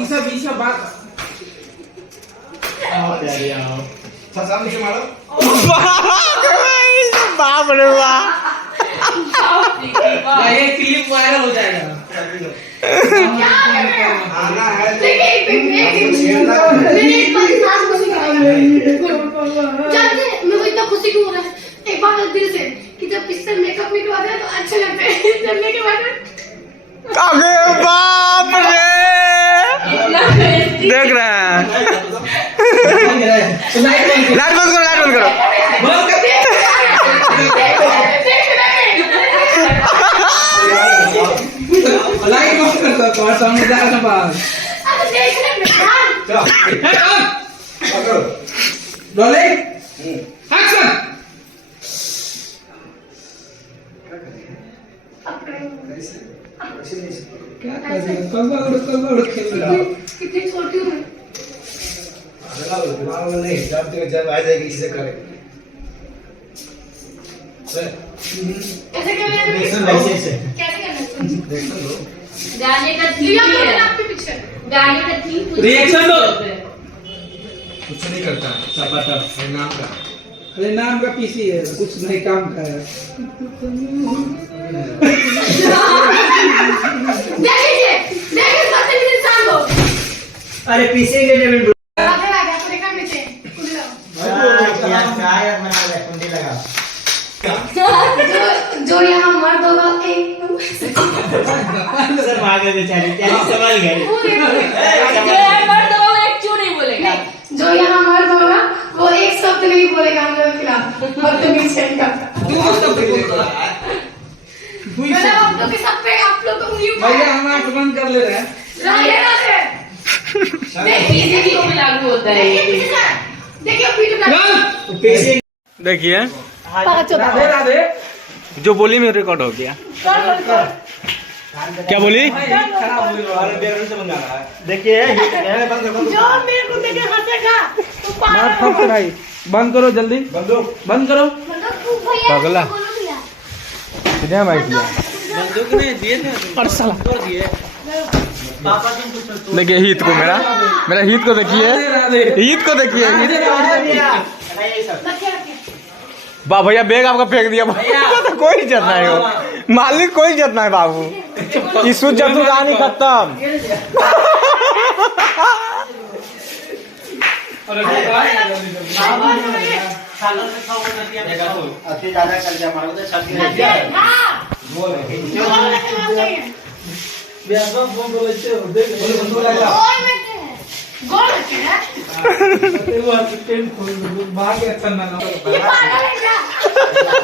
ईसा बात सामने से मारो। बाप रे वाह, ये क्लिप वायरल हो जाएगा। आना है मैं इतना खुशी क्यों हो रहा है? एक बार दिल से कि जब इससे मेकअप नहीं करवाते हैं तो अच्छे लगते हैं, जब के बाद अबे बाप रे, देख रहे हैं। लाइट बंद करो, लाइट बंद करो। लाइट बंद करता तो सामने जा रहा बात। Rolling action. क्या कर रहे हो? कल्ला खेल रहा हो। कितनी छोटी हूँ मैं। दिमाग में नहीं, जब आ जाएगी इसे करें। कैसे करना है? कैसे करना है? गाने का लिया थीम तो मैंने है, आपके पीछे। गाने का थीम कुछ रिएक्शन दो। कुछ नहीं करता चपाटा नाम का। अरे नाम का पीसी है, कुछ नहीं काम का है। देखिए सबसे भी इंसान को अरे पीछे के टेबल आगे लगा अपने काम में से कुछ लगाओ। जो यहाँ मर्द होगा एक सर भागे बेचारे, क्या सवाल गए। जो यार मर्द हो एक क्यों नहीं बोलेगा? जो यहाँ मर्द होगा वो एक शब्द नहीं बोलेगा हम लोग के खिलाफ बदतमीज है इनका। तू उसका बोल रहा है। मतलब आप लोग के सब पे आप लोग को उंगली भैया उठाए हम आंख बंद कर ले रहे हैं। देखिए किसी को भी लागू होता है ये। देखिए पीठ में देखिए, राधे राधे। जो बोली में रिकॉर्ड हो गया। क्या बोली? देखिए, जो मेरे को देखे हंसेगा तो मार ठोक भाई, बंद करो जल्दी, बंद करो। पगला। कितने भाई किया? बंदूक नहीं दिए थे, और साला दिए। देखिए हित को, मेरा हित को देखिए, हित को देखिए। वाह भैया, बैग आपका फेंक दिया। तो कोई इज्जत नहीं हो, मालिक कोई इज्जत नहीं बाबू। इस जतु कहानी खत्म। ज्यादा कर दिया हमारा तो छाती नहीं दिया गोल है भाग्य अच्छा ना ये पागल है क्या?